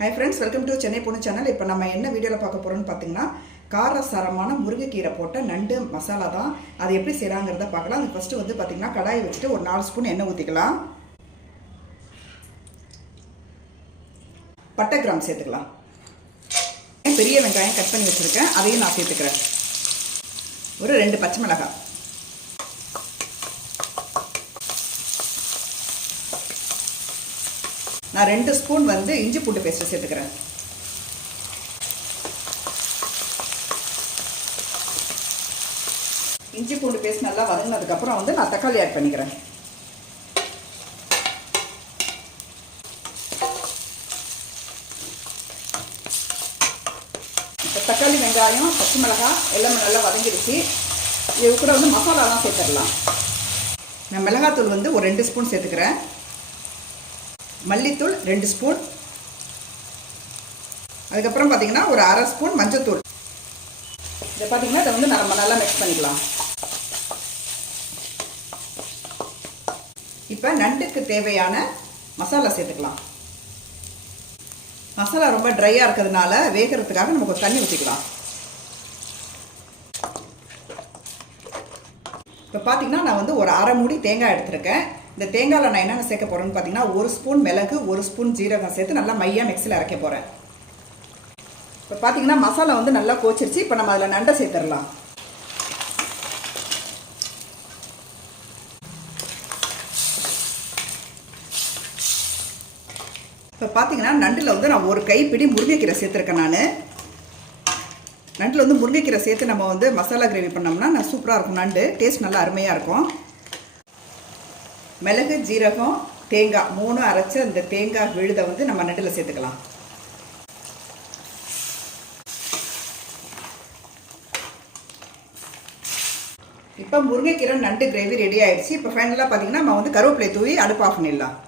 Hi friends welcome to Chennai Ponnu channel. இப்போ நம்ம என்ன வீடியோல பார்க்க போறோம்னு பாத்தீங்கன்னா காரசாரமான முருங்கைக்கீரை போட்ட நண்டு மசாலா தான். அது எப்படி செய்றாங்கறத பார்க்கலாம். அது ஃபர்ஸ்ட் வந்து பாத்தீங்கன்னா கடாயை வச்சிட்டு ஒரு 4 ஸ்பூன் எண்ணெய் ஊத்திக்கலாம். பட்டை கிராம் சேர்த்துக்கலாம். பெரிய வெங்காயம் கட் பண்ணி வச்சிருக்கேன், அதையும் நான் சேர்த்துக்கிறேன். ஒரு 2 பச்சை மிளகாய், நான் 2 ஸ்பூன் வந்து இஞ்சி பூண்டு பேஸ்ட் சேர்த்துக்கிறேன். இஞ்சி பூண்டு பேஸ்ட் நல்லா வதங்கினதுக்கு அப்புறம் வந்து நான் தக்காளி ஆட் பண்ணிக்கிறேன். இப்போ தக்காளி வெங்காயம் பச்சை மிளகாய் எல்லாமே நல்லா வதங்கிடுச்சு. இது கூட வந்து மசாலாலாம் சேர்த்துடலாம். நான் மிளகாத்தூள் வந்து ஒரு 2 ஸ்பூன் சேர்த்துக்கிறேன். மல்லித்தூள் 2 ஸ்பூன், அதுக்கப்புறம் பார்த்தீங்கன்னா ஒரு 1/2 ஸ்பூன் மஞ்சத்தூள். இதை பார்த்தீங்கன்னா இதை வந்து நம்ம நல்லா மிக்ஸ் பண்ணிக்கலாம். இப்போ நண்டுக்கு தேவையான மசாலா சேர்த்துக்கலாம். மசாலா ரொம்ப ட்ரையாக இருக்கிறதுனால வேகிறதுக்காக நம்ம கொஞ்சம் தண்ணி ஊற்றிக்கலாம். இப்போ பார்த்தீங்கன்னா நான் வந்து ஒரு 1/2 மூடி தேங்காய் எடுத்துருக்கேன். இந்த தேங்காயில் நான் என்னென்ன சேர்க்க போகிறேன்னு பார்த்தீங்கன்னா 1 ஸ்பூன் மிளகு, 1 ஸ்பூன் ஜீரகம் சேர்த்து நல்லா மையாக மிக்ஸில் அரைக்க போகிறேன். இப்போ பார்த்தீங்கன்னா மசாலா வந்து நல்லா கோச்சிருச்சு. இப்போ நம்ம அதில் நண்டை சேர்த்துடலாம். இப்போ பார்த்தீங்கன்னா நண்டில் வந்து நான் ஒரு கைப்பிடி முருங்கைக்கீரை சேர்த்துருக்கேன். நண்டில் வந்து முருங்கைக்கீரை சேர்த்து நம்ம வந்து மசாலா கிரேவி பண்ணோம்னா சூப்பராக இருக்கும். நண்டு டேஸ்ட் நல்லா அருமையாக இருக்கும். மிளகு, ஜீரகம், தேங்காய் 3 அரைச்சி அந்த தேங்காய் விழுதை வந்து நம்ம நண்டில் சேர்த்துக்கலாம். இப்போ முருங்கைக்கீரை நண்டு கிரேவி ரெடி ஆயிடுச்சு. இப்போ ஃபைனலாக பார்த்தீங்கன்னா நம்ம வந்து கருவேப்பிலை தூவி அடுப்பு ஆஃப் பண்ணிடலாம்.